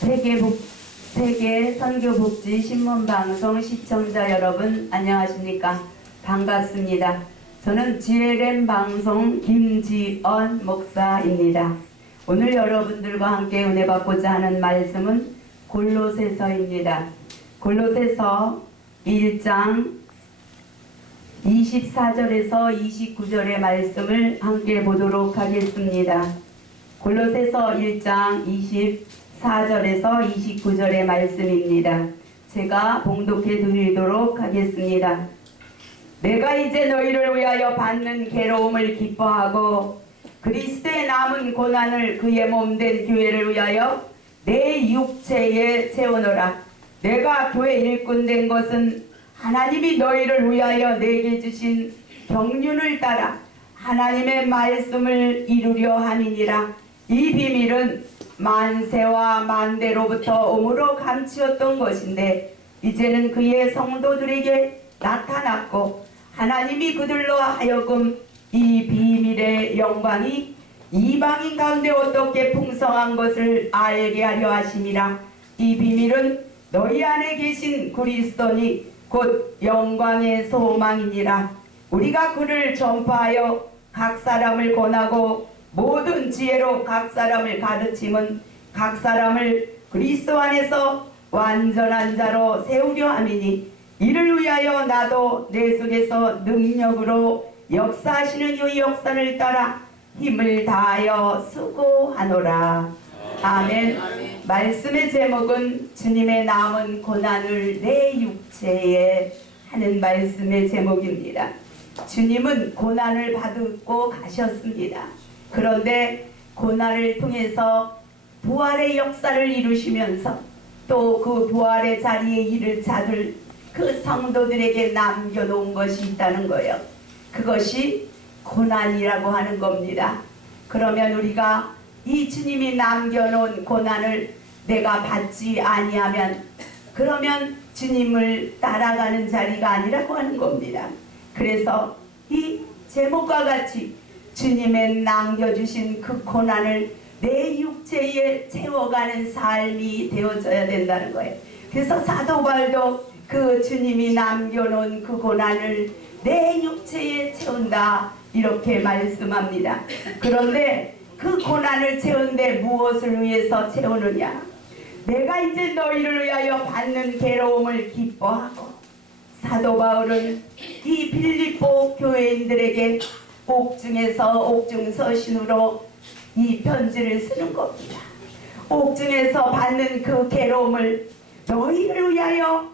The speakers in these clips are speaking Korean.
세계 선교복지 신문방송 시청자 여러분 안녕하십니까? 반갑습니다. 저는 GLM 방송 김지언 목사입니다. 오늘 여러분들과 함께 은혜 받고자 하는 말씀은 골로새서입니다. 골로새서 1장 24절에서 29절의 말씀을 함께 보도록 하겠습니다. 골로새서 1장 24절에서 29절의 말씀입니다. 제가 봉독해 드리도록 하겠습니다. 내가 이제 너희를 위하여 받는 괴로움을 기뻐하고 그리스도의 남은 고난을 그의 몸된 교회를 위하여 내 육체에 채우노라. 내가 교회 일꾼 된 것은 하나님이 너희를 위하여 내게 주신 경륜을 따라 하나님의 말씀을 이루려 함이니라. 이 비밀은 만세와 만대로부터 오므로 감추었던 것인데 이제는 그의 성도들에게 나타났고 하나님이 그들로 하여금 이 비밀의 영광이 이방인 가운데 어떻게 풍성한 것을 알게 하려 하심이라. 이 비밀은 너희 안에 계신 그리스도니 곧 영광의 소망이니라. 우리가 그를 전파하여 각 사람을 권하고 모든 지혜로 각 사람을 가르침은 각 사람을 그리스도 안에서 완전한 자로 세우려 함이니 이를 위하여 나도 내 속에서 능력으로 역사하시는 이 역사를 따라 힘을 다하여 수고하노라. 아멘. 말씀의 제목은 주님의 남은 고난을 내 육체에 하는 말씀의 제목입니다. 주님은 고난을 받고 가셨습니다. 그런데 고난을 통해서 부활의 역사를 이루시면서 또 그 부활의 자리에 이를 자들 그 성도들에게 남겨놓은 것이 있다는 거예요. 그것이 고난이라고 하는 겁니다. 그러면 우리가 이 주님이 남겨놓은 고난을 내가 받지 아니하면 그러면 주님을 따라가는 자리가 아니라고 하는 겁니다. 그래서 이 제목과 같이 주님의 남겨주신 그 고난을 내 육체에 채워가는 삶이 되어져야 된다는 거예요. 그래서 사도 바울도 그 주님이 남겨놓은 그 고난을 내 육체에 채운다 이렇게 말씀합니다. 그런데 그 고난을 채운데 무엇을 위해서 채우느냐? 내가 이제 너희를 위하여 받는 괴로움을 기뻐하고. 사도 바울은 이 빌립보 교회인들에게 옥중에서 옥중서신으로 이 편지를 쓰는 겁니다. 옥중에서 받는 그 괴로움을 너희를 위하여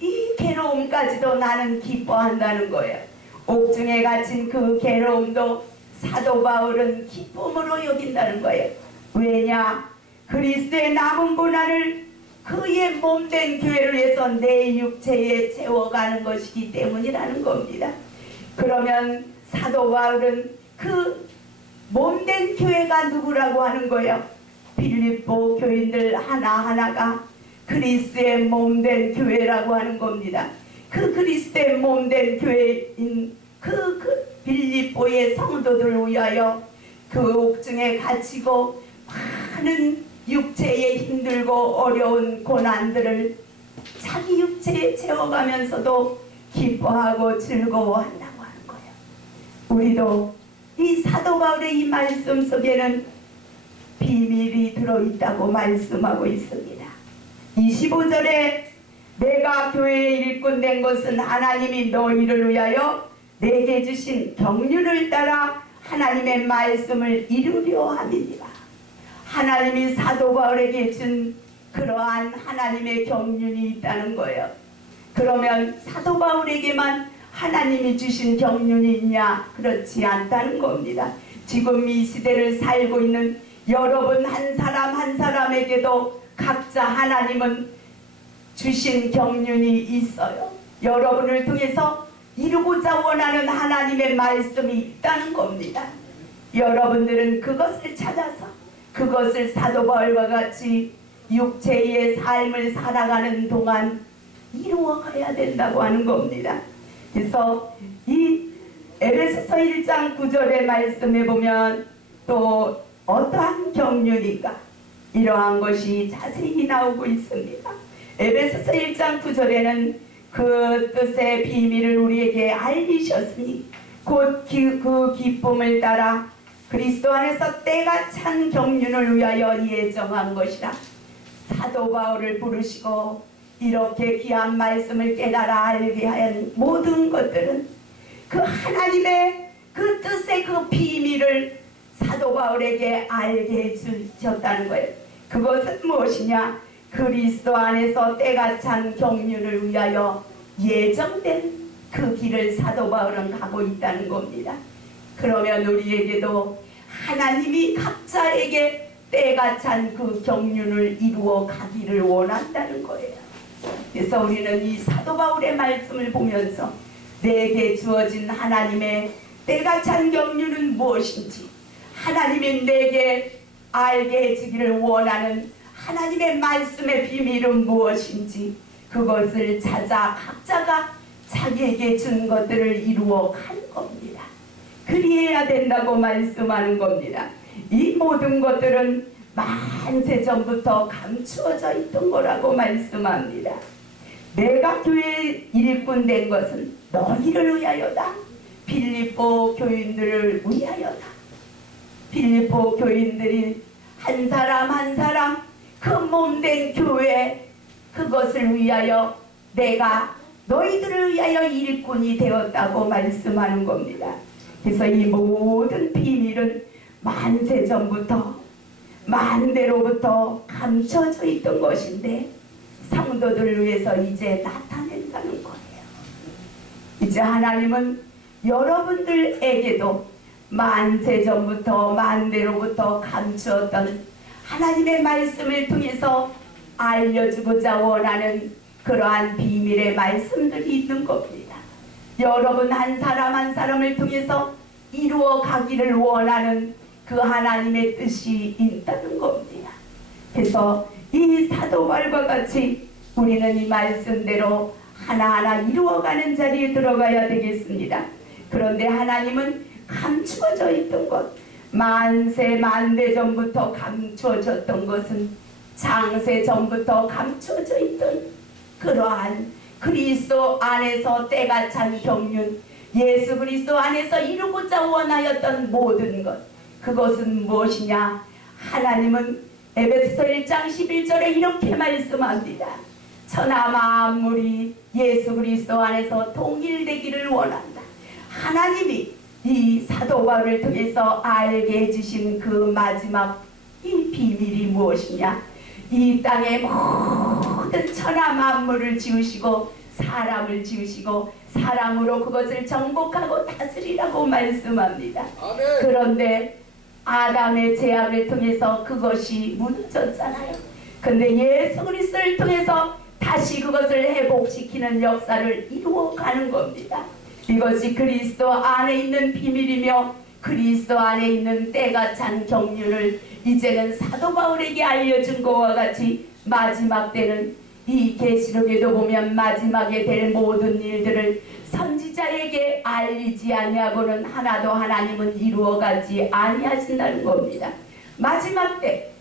이 괴로움까지도 나는 기뻐한다는 거예요. 옥중에 갇힌 그 괴로움도 사도 바울은 기쁨으로 여긴다는 거예요. 왜냐? 그리스도의 남은 고난을 그의 몸된 교회를 위해서 내 육체에 채워가는 것이기 때문이라는 겁니다. 그러면 사도 바울은 그 몸된 교회가 누구라고 하는 거예요? 빌립보 교인들 하나하나가 그리스도의 몸된 교회라고 하는 겁니다. 그 그리스도의 몸된 교회인 그 빌립보의 성도들을 위하여 그 옥중에 갇히고 많은 육체에 힘들고 어려운 고난들을 자기 육체에 채워가면서도 기뻐하고 즐거워한다고 하는 거예요. 우리도 이 사도 바울의 이 말씀 속에는 비밀이 들어있다고 말씀하고 있습니다. 25절에 내가 교회에 일꾼 된 것은 하나님이 너희를 위하여 내게 주신 경륜을 따라 하나님의 말씀을 이루려 함이니라. 하나님이 사도 바울에게 준 그러한 하나님의 경륜이 있다는 거예요. 그러면 사도 바울에게만 하나님이 주신 경륜이 있냐? 그렇지 않다는 겁니다. 지금 이 시대를 살고 있는 여러분 한 사람 한 사람에게도 각자 하나님은 주신 경륜이 있어요. 여러분을 통해서 이루고자 원하는 하나님의 말씀이 있다는 겁니다. 여러분들은 그것을 찾아서 그것을 사도 바울과 같이 육체의 삶을 살아가는 동안 이루어가야 된다고 하는 겁니다. 그래서 이 에베소서 1장 9절의 말씀에 보면 또 어떠한 경륜인가? 이러한 것이 자세히 나오고 있습니다. 에베소서 1장 9절에는 그 뜻의 비밀을 우리에게 알리셨으니 곧 그 기쁨을 따라 그리스도 안에서 때가 찬 경륜을 위하여 예정한 것이라. 사도 바울을 부르시고 이렇게 귀한 말씀을 깨달아 알게 한 모든 것들은 그 하나님의 그 뜻의 그 비밀을 사도 바울에게 알게 해주셨다는 거예요. 그것은 무엇이냐? 그리스도 안에서 때가 찬 경륜을 위하여 예정된 그 길을 사도 바울은 가고 있다는 겁니다. 그러면 우리에게도 하나님이 각자에게 때가 찬 그 경륜을 이루어 가기를 원한다는 거예요. 그래서 우리는 이 사도 바울의 말씀을 보면서 내게 주어진 하나님의 때가 찬 경륜은 무엇인지, 하나님이 내게 알게 해주기를 원하는 하나님의 말씀의 비밀은 무엇인지 그것을 찾아 각자가 자기에게 준 것들을 이루어 간 겁니다. 그리해야 된다고 말씀하는 겁니다. 이 모든 것들은 만세 전부터 감추어져 있던 거라고 말씀합니다. 내가 교회의 일꾼 된 것은 너희를 위하여다. 빌립보 교인들을 위하여다. 빌립보 교인들이 한 사람 한 사람 그 몸된 교회, 그것을 위하여 내가 너희들을 위하여 일꾼이 되었다고 말씀하는 겁니다. 그래서 이 모든 비밀은 만세 전부터 만대로부터 감춰져 있던 것인데 성도들을 위해서 이제 나타낸다는 거예요. 이제 하나님은 여러분들에게도 만세 전부터 만대로부터 감추었던 하나님의 말씀을 통해서 알려주고자 원하는 그러한 비밀의 말씀들이 있는 겁니다. 여러분 한 사람 한 사람을 통해서 이루어 가기를 원하는 그 하나님의 뜻이 있다는 겁니다. 그래서 이 사도 바울과 같이 우리는 이 말씀대로 하나하나 이루어가는 자리에 들어가야 되겠습니다. 그런데 하나님은 감추어져 있던 것, 만세 만대 전부터 감추어졌던 것은 장세 전부터 감추어져 있던 그러한 그리스도 안에서 때가 찬 경륜, 예수 그리스도 안에서 이루고자 원하였던 모든 것, 그것은 무엇이냐? 하나님은 에베소서 1장 11절에 이렇게 말씀합니다. 천하 만물이 예수 그리스도 안에서 통일되기를 원한다. 하나님이 이 사도 바울을 통해서 알게 해주신 그 마지막 이 비밀이 무엇이냐? 이 땅의 모든 천하 만물을 지으시고 사람을 지으시고 사람으로 그것을 정복하고 다스리라고 말씀합니다. 아멘. 그런데 아담의 죄악을 통해서 그것이 무너졌잖아요. 근데 예수 그리스도를 통해서 다시 그것을 회복시키는 역사를 이루어가는 겁니다. 이것이 그리스도 안에 있는 비밀이며 그리스도 안에 있는 때가 찬 경륜을 이제는 사도 바울에게 알려준 것과 같이 마지막 때는 이 계시록에도 보면 마지막에 될 모든 일들을 선지자에게 알리지 아니하고는 하나도 하나님은 이루어가지 아니하신다는 겁니다. 마지막 때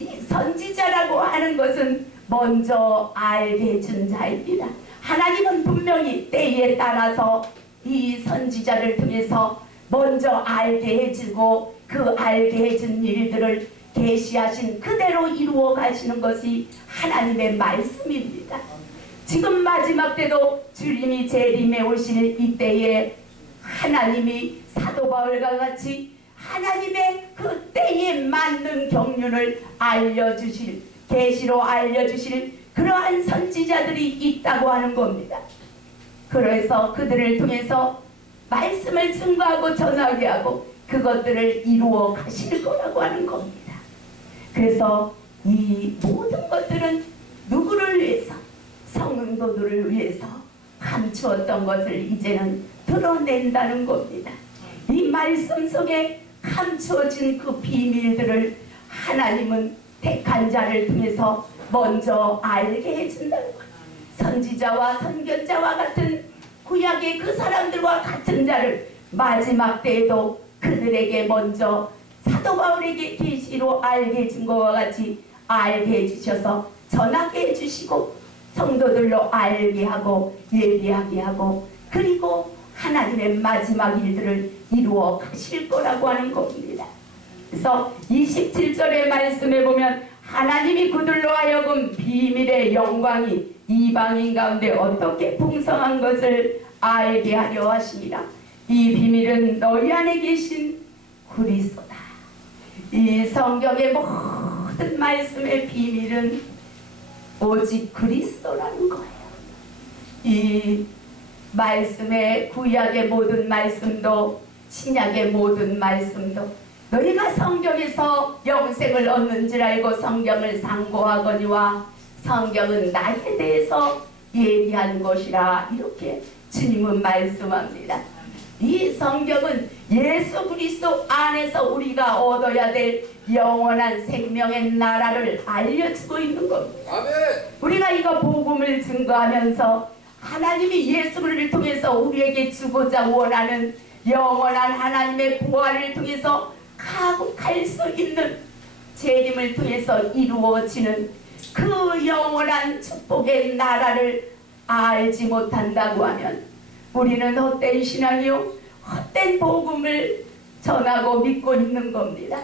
이 선지자라고 하는 것은 먼저 알게 해준 자입니다. 하나님은 분명히 때에 따라서 이 선지자를 통해서 먼저 알게 해주고 그 알게 해준 일들을 계시하신 그대로 이루어 가시는 것이 하나님의 말씀입니다. 지금 마지막 때도 주님이 재림에 오실 이때에 하나님이 사도 바울과 같이 하나님의 그 때에 맞는 경륜을 알려주실, 계시로 알려주실 그러한 선지자들이 있다고 하는 겁니다. 그래서 그들을 통해서 말씀을 증거하고 전하게 하고 그것들을 이루어 가실 거라고 하는 겁니다. 그래서 이 모든 것들은 누구를 위해서? 성도들을 위해서 감추었던 것을 이제는 드러낸다는 겁니다. 이 말씀 속에 감추어진 그 비밀들을 하나님은 택한 자를 통해서 먼저 알게 해준다는 거예요. 선지자와 선견자와 같은 구약의 그 사람들과 같은 자를 마지막 때에도 그들에게 먼저 사도 바울에게 계시로 알게 해준 것과 같이 알게 해주셔서 전하게 해주시고 성도들로 알게 하고 예비하게 하고 그리고 하나님의 마지막 일들을 이루어 가실 거라고 하는 겁니다. 그래서 27절의 말씀에 보면 하나님이 그들로 하여금 비밀의 영광이 이방인 가운데 어떻게 풍성한 것을 알게 하려 하심이라. 이 비밀은 너희 안에 계신 그리스도다. 이 성경의 모든 말씀의 비밀은 오직 그리스도라는 거예요. 이 말씀의 구약의 모든 말씀도 신약의 모든 말씀도 너희가 성경에서 영생을 얻는 줄 알고 성경을 상고하거니와 성경은 나에 대해서 얘기한 것이라 이렇게 주님은 말씀합니다. 이 성경은 예수 그리스도 안에서 우리가 얻어야 될 영원한 생명의 나라를 알려주고 있는 겁니다. 아멘. 우리가 이거 복음을 증거하면서 하나님이 예수를 통해서 우리에게 주고자 원하는 영원한 하나님의 부활을 통해서 갈 수 있는 재림을 통해서 이루어지는 그 영원한 축복의 나라를 알지 못한다고 하면 우리는 헛된 신앙이요 헛된 복음을 전하고 믿고 있는 겁니다.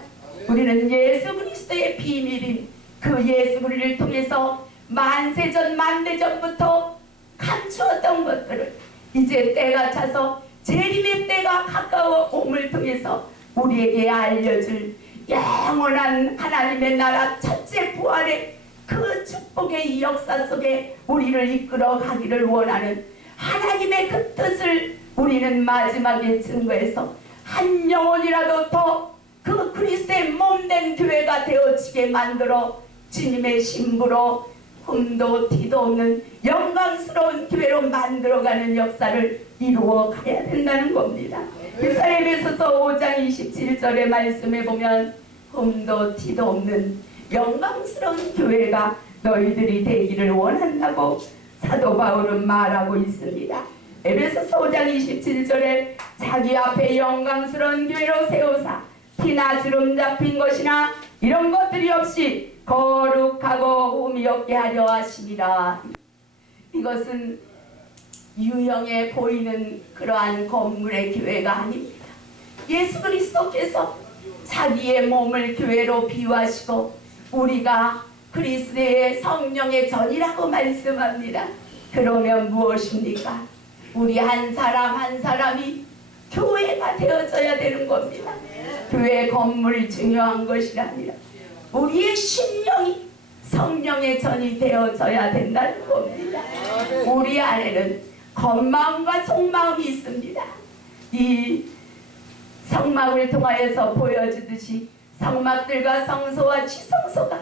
우리는 예수 그리스도의 비밀인 그 예수 그리스도를 통해서 만세전 만대전부터 감추었던 것들을 이제 때가 차서 재림의 때가 가까워 옴을 통해서 우리에게 알려줄 영원한 하나님의 나라 첫째 부활의 그 축복의 역사 속에 우리를 이끌어 가기를 원하는 하나님의 그 뜻을 우리는 마지막에 증거해서 한 영혼이라도 더 그 그리스도의 몸된 교회가 되어지게 만들어 주님의 신부로 흠도 티도 없는 영광스러운 교회로 만들어가는 역사를 이루어 가야 된다는 겁니다. 에베소서 5장 27절의 말씀에 보면 흠도 티도 없는 영광스러운 교회가 너희들이 되기를 원한다고 사도 바울은 말하고 있습니다. 에베소서 5장 27절에 자기 앞에 영광스러운 교회로 세우사 티나 주름 잡힌 것이나 이런 것들이 없이 거룩하고 흠이 없게 하려 하심이라. 이것은 유형에 보이는 그러한 건물의 교회가 아닙니다. 예수 그리스도께서 자기의 몸을 교회로 비유하시고 우리가 그리스도의 성령의 전이라고 말씀합니다. 그러면 무엇입니까? 우리 한 사람 한 사람이 교회가 되어져야 되는 겁니다. 교회 건물이 중요한 것이 아니라 우리의 심령이 성령의 전이 되어져야 된다는 겁니다. 우리 안에는 겉마음과 속마음이 있습니다. 이 성막을 통하여서 보여주듯이 성막들과 성소와 지성소가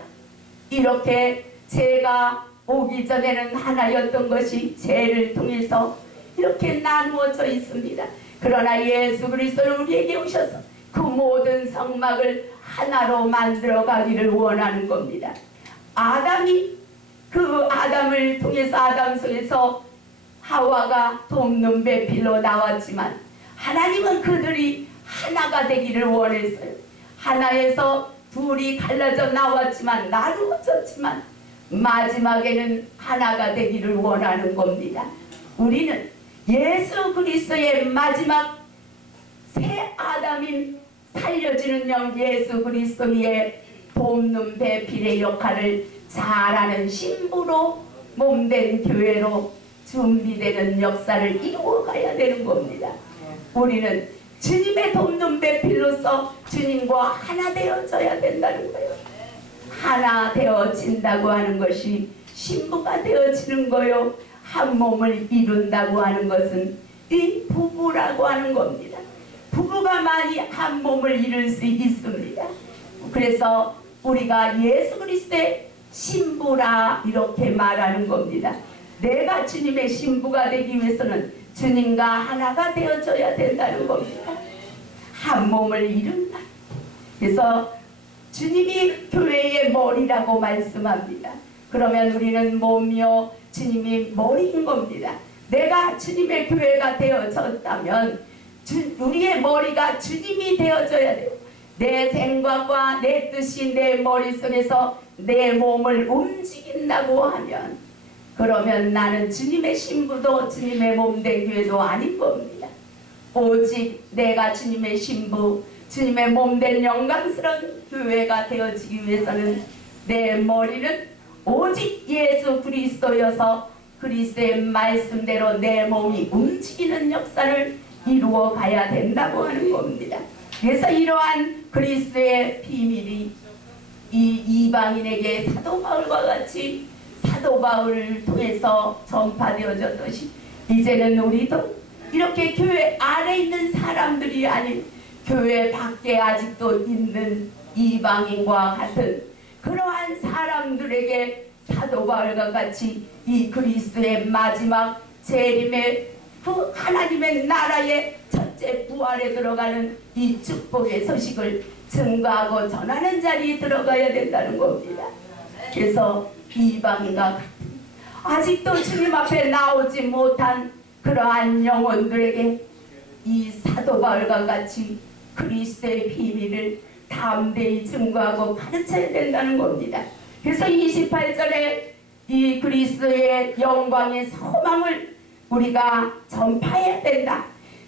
이렇게 죄가 오기 전에는 하나였던 것이 죄를 통해서 이렇게 나누어져 있습니다. 그러나 예수 그리스도는 우리에게 오셔서 그 모든 성막을 하나로 만들어 가기를 원하는 겁니다. 아담이 그 아담을 통해서 아담 속에서 하와가 돕는 배필로 나왔지만 하나님은 그들이 하나가 되기를 원했어요. 하나에서 둘이 갈라져 나왔지만 나누어졌지만 마지막에는 하나가 되기를 원하는 겁니다. 우리는 예수 그리스도의 마지막 새 아담인 살려주는 영 예수 그리스도의 돕는 배필의 역할을 잘하는 신부로 몸된 교회로 준비되는 역사를 이루어가야 되는 겁니다. 우리는 주님의 돕는 배필로서 주님과 하나 되어져야 된다는 거예요. 하나 되어진다고 하는 것이 신부가 되어지는 거요. 한 몸을 이룬다고 하는 것은 이 부부라고 하는 겁니다. 부부가 많이 한 몸을 이룰 수 있습니다. 그래서 우리가 예수 그리스도의 신부라 이렇게 말하는 겁니다. 내가 주님의 신부가 되기 위해서는 주님과 하나가 되어져야 된다는 겁니다. 한 몸을 이룬다. 그래서 주님이 교회의 머리라고 말씀합니다. 그러면 우리는 몸이요 주님이 머리인 겁니다. 내가 주님의 교회가 되어졌다면 우리의 머리가 주님이 되어져야 돼요. 내 생각과 내 뜻이 내 머릿속에서 내 몸을 움직인다고 하면, 그러면 나는 주님의 신부도 주님의 몸된 교회도 아닌 겁니다. 오직 내가 주님의 신부, 주님의 몸된 영광스러운 교회가 되어지기 위해서는 내 머리는 오직 예수 그리스도여서 그리스도의 말씀대로 내 몸이 움직이는 역사를 이루어 가야 된다고 하는 겁니다. 그래서 이러한 그리스도의 비밀이 이 이방인에게 사도 바울과 같이 사도 바울을 통해서 전파되어졌듯이, 이제는 우리도 이렇게 교회 안에 있는 사람들이 아닌 교회 밖에 아직도 있는 이방인과 같은 그러한 사람들에게 사도 바울과 같이 이 그리스도의 마지막 재림의 그 하나님의 나라의 첫째 부활에 들어가는 이 축복의 소식을 증거하고 전하는 자리에 들어가야 된다는 겁니다. 그래서 이방인과 같은 아직도 주님 앞에 나오지 못한 그러한 영혼들에게 이 사도 바울과 같이 그리스도의 비밀을 담대히 증거하고 가르쳐야 된다는 겁니다. 그래서 28절에 이 그리스도의 영광의 소망을 우리가 전파해야 된다.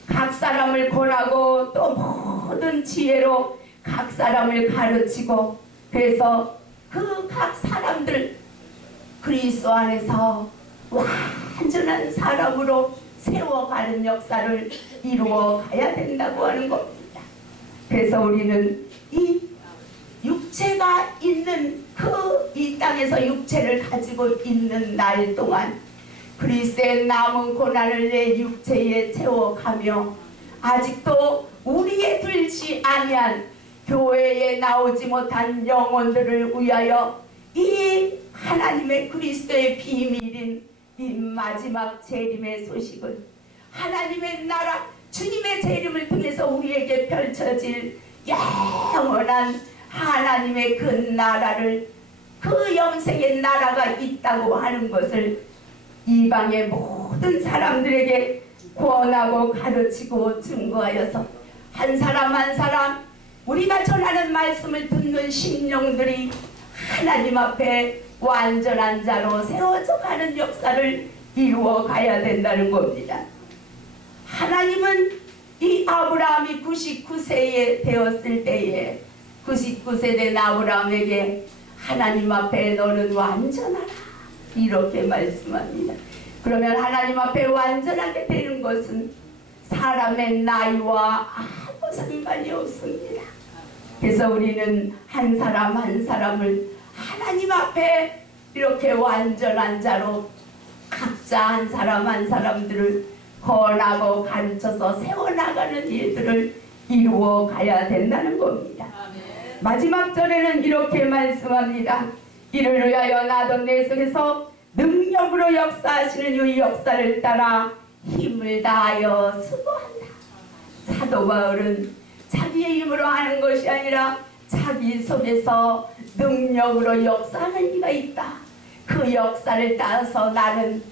각 사람을 권하고 또 모든 지혜로 각 사람을 가르치고, 그래서 그 각 사람들 그리스도 안에서 완전한 사람으로 세워가는 역사를 이루어 가야 된다고 하는 겁니다. 그래서 우리는 이 육체가 있는 이 땅에서 육체를 가지고 있는 날 동안 그리스도의 남은 고난을 내 육체에 채워가며, 아직도 우리의 들지 아니한 교회에 나오지 못한 영혼들을 위하여 이 하나님의 그리스도의 비밀인 이 마지막 재림의 소식을, 하나님의 나라 주님의 재림을 통해서 우리에게 펼쳐질 영원한 하나님의 그 나라를, 그 영생의 나라가 있다고 하는 것을 이방의 모든 사람들에게 권하고 가르치고 증거하여서 한 사람 한 사람 우리가 전하는 말씀을 듣는 심령들이 하나님 앞에 완전한 자로 세워져 가는 역사를 이루어 가야 된다는 겁니다. 하나님은 이 아브라함이 99세에 되었을 때에 99세 된 아브라함에게 하나님 앞에 너는 완전하라 이렇게 말씀합니다. 그러면 하나님 앞에 완전하게 되는 것은 사람의 나이와 아무 상관이 없습니다. 그래서 우리는 한 사람 한 사람을 하나님 앞에 이렇게 완전한 자로 각자 한 사람 한 사람들을 권하고 가르쳐서 세워나가는 일들을 이루어 가야 된다는 겁니다. 마지막 절에는 이렇게 말씀합니다. 이를 위하여 나도 내 속에서 능력으로 역사하시는 이 역사를 따라 힘을 다하여 수고한다. 사도 바울은 자기의 힘으로 하는 것이 아니라 자기 속에서 능력으로 역사하는 이가 있다. 그 역사를 따라서 나는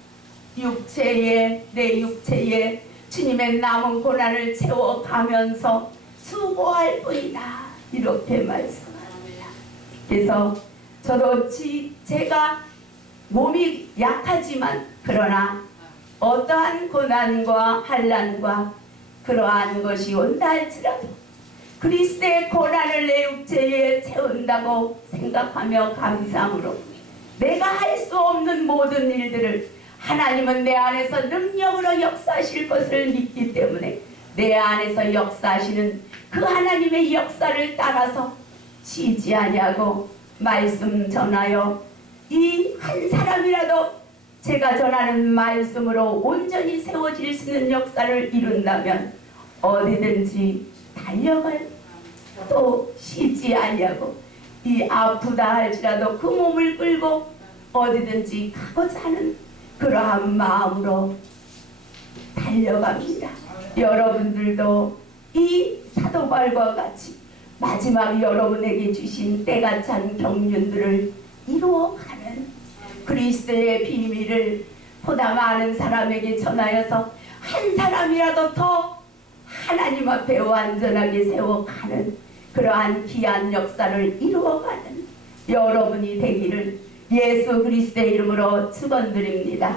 내 육체에 주님의 남은 고난을 채워가면서 수고할 뿐이다. 이렇게 말씀합니다. 그래서 저도 제가 몸이 약하지만 그러나 어떠한 고난과 환난과 그러한 것이 온다 할지라도 그리스도의 고난을 내 육체에 채운다고 생각하며 감사함으로 내가 할 수 없는 모든 일들을 하나님은 내 안에서 능력으로 역사하실 것을 믿기 때문에 내 안에서 역사하시는 그 하나님의 역사를 따라서 쉬지 아니하고 말씀 전하여 이 한 사람이라도 제가 전하는 말씀으로 온전히 세워질 수 있는 역사를 이룬다면 어디든지 달려갈 또 쉬지 아니하고 이 아프다 할지라도 그 몸을 끌고 어디든지 가고자 하는 그러한 마음으로 달려갑니다. 여러분들도 이 사도 바울과 같이 마지막 여러분에게 주신 때가 찬 경륜들을 이루어가는 그리스도의 비밀을 보다 많은 사람에게 전하여서 한 사람이라도 더 하나님 앞에 완전하게 세워가는 그러한 귀한 역사를 이루어가는 여러분이 되기를 예수 그리스도의 이름으로 축원드립니다.